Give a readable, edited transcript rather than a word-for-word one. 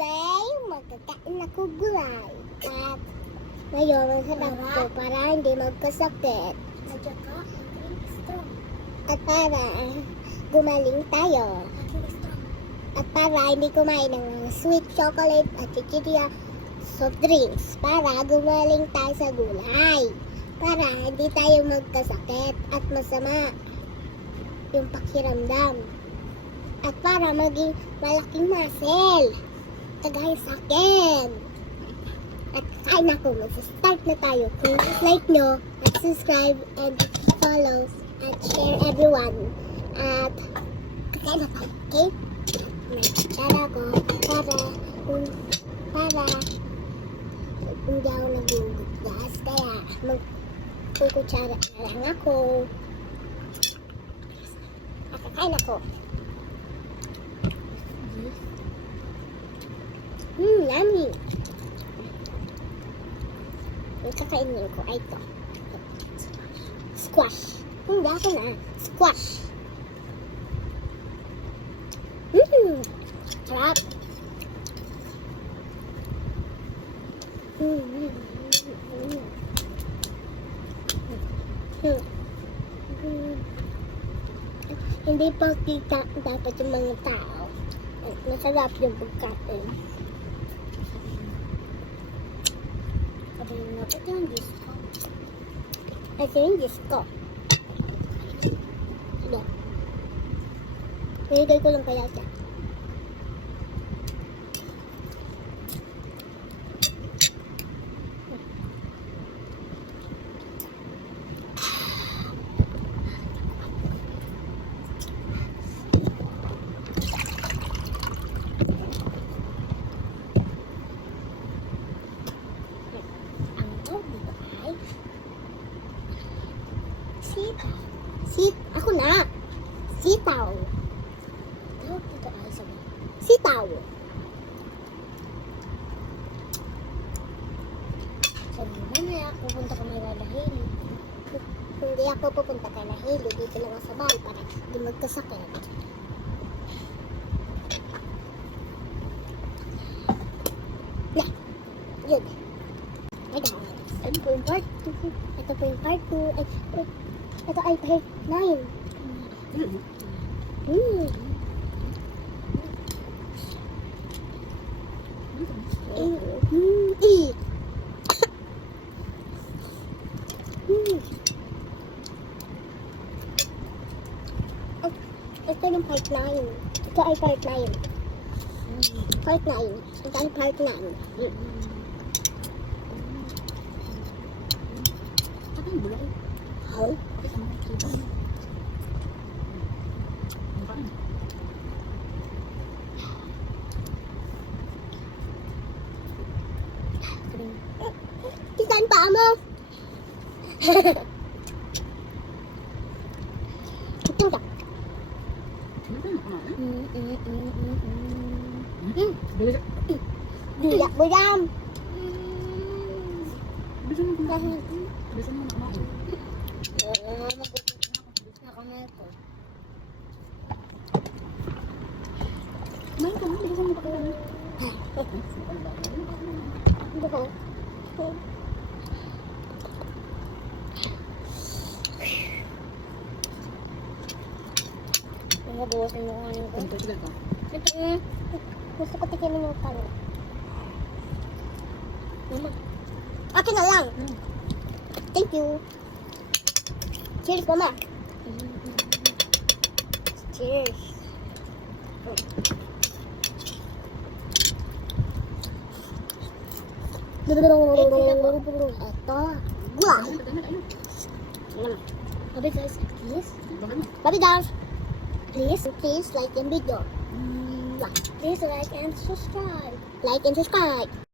Today, magkakain ako gulay. At ngayon, masarap ko para hindi magkasakit. At para gumaling tayo. At para hindi kumain ng mga sweet chocolate at chichirya soft drinks. Para gumaling tayo sa gulay. Para hindi tayo magkasakit at masama yung pakiramdam. At para maging malaking muscle. Kagaya sa akin. At kain ako. Mag-start na tayo. Kung like nyo, at subscribe, and follow, at share everyone. At kakain na tayo. Okay? May kutsara ko para hindi ako nagugutgas. Kaya magkukutsara na lang ako. At kakain ako. Yummy! Yung kakainin ko ay ito. Squash. Hindi ako na. Squash. Sarap. Hindi pa kita dapat yung mga tao. Masarap yung pagkain. Ito yung disco. Ito yung disco. Sige. Nilagay ko lang kaya siya. Ako na. Sitaw. Sitaw. Sabi mo na ako pupunta ka may lalahili. Hindi ako pupunta ka na hili. Dito lang ako sa bahay para hindi magkasakit. Na. Yun. Ay, guys. Ito po yung part 2. Ito po yung part 2. Ito ay part 9. Ito yung part 9. Ito ay part 9. Part 9. Ito ay part 9. Apa yung bulay? Ay? Tisan pa mo. Ito ka. Diyak mo yan. Bisa mo kumain. Bisa mo kumain. Kumain ka na, bisa mo pakain. Ito ka. Nabawasan mo kanin ko. Ito, sige ka. Gusto ko tikimin yung kanin. Akin na lang. Thank you. Cheers, Mama. Cheers. Ito. Gulay. Babi guys, please. Babi guys. Please like and video. Please like and subscribe. Like and subscribe.